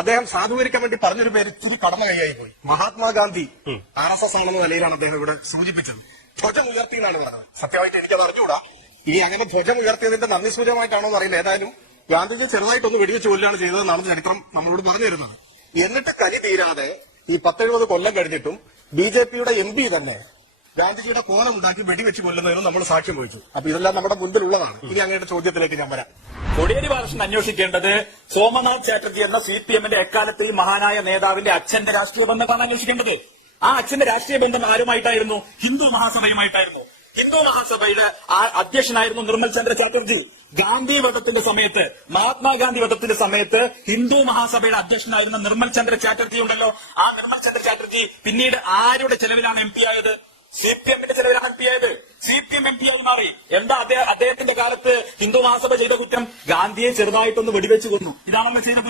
അദ്ദേഹം സാധൂകരിക്കാൻ വേണ്ടി പറഞ്ഞൊരു പേര് ഇച്ചിരി കടമ കൈയായി പോയി. മഹാത്മാഗാന്ധി ആർ എസ് എസ് ആണെന്ന നിലയിലാണ് അദ്ദേഹം ഇവിടെ സൂചിപ്പിച്ചത്. ധ്വജം ഉയർത്തി എന്നാണ് പറഞ്ഞത്. സത്യമായിട്ട് എനിക്കത് അറിഞ്ഞുകൂടാ ഇനി അങ്ങനെ ധ്വജം ഉയർത്തിയതിന്റെ നന്ദി സൂചകമായിട്ടാണോ എന്ന് അറിയില്ല. ഏതായാലും ഗാന്ധിജി ചെറുതായിട്ടൊന്ന് വെടിവെച്ച് കൊല്ലാണ് ചെയ്തതെന്നാണ് ചരിത്രം നമ്മളോട് പറഞ്ഞു തരുന്നത്. എന്നിട്ട് കലി തീരാതെ ഈ പത്തെഴുപത് കൊല്ലം കഴിഞ്ഞിട്ടും ബി ജെ പിയുടെ എം പി തന്നെ ഗാന്ധിജിയുടെ കോലം ഉണ്ടാക്കി വെടിവെച്ച് കൊല്ലുന്നതിനും നമ്മൾ സാക്ഷ്യം വഹിച്ചു. അപ്പൊ ഇതെല്ലാം നമ്മുടെ മുൻപിലുള്ളതാണ്. ഇനി അങ്ങയുടെ ചോദ്യത്തിലേക്ക് ഞാൻ വരാം. കോടിയേരി ബാലകൃഷ്ണൻ അന്വേഷിക്കേണ്ടത് സോമനാഥ് ചാറ്റർജി എന്ന സി പി എമ്മിന്റെ എക്കാലത്ത് മഹാനായ നേതാവിന്റെ അച്ഛന്റെ രാഷ്ട്രീയ ബന്ധമാണ് അന്വേഷിക്കേണ്ടത്. ആ അച്ഛന്റെ രാഷ്ട്രീയ ബന്ധം ആരുമായിട്ടായിരുന്നു? ഹിന്ദു മഹാസഭയുമായിട്ടായിരുന്നു. ഹിന്ദു മഹാസഭയുടെ അധ്യക്ഷനായിരുന്നു നിർമ്മൽ ചന്ദ്ര ചാറ്റർജി. ഗാന്ധി വധത്തിന്റെ സമയത്ത് മഹാത്മാഗാന്ധി വധത്തിന്റെ സമയത്ത് ഹിന്ദു മഹാസഭയുടെ അധ്യക്ഷനായിരുന്ന നിർമ്മൽ ചന്ദ്ര ചാറ്റർജി ഉണ്ടല്ലോ. ആ നിർമ്മൽ ചന്ദ്ര ചാറ്റർജി പിന്നീട് ആരുടെ ചെലവിലാണ് എം പി ആയത്? സി പി എമ്മിന്റെ ചെലവിലാണ് എം പി ആയത് C P M M P ആയി മാറി എന്താ അദ്ദേഹം അദ്ദേഹത്തിന്റെ കാലത്ത് ഹിന്ദു മഹാസഭ ചെയ്ത കുറ്റം? ഗാന്ധിയെ ചെറുതായിട്ടൊന്ന് വെടിവെച്ച് കൊന്നു. ഇതാണല്ലോ ചെയ്ത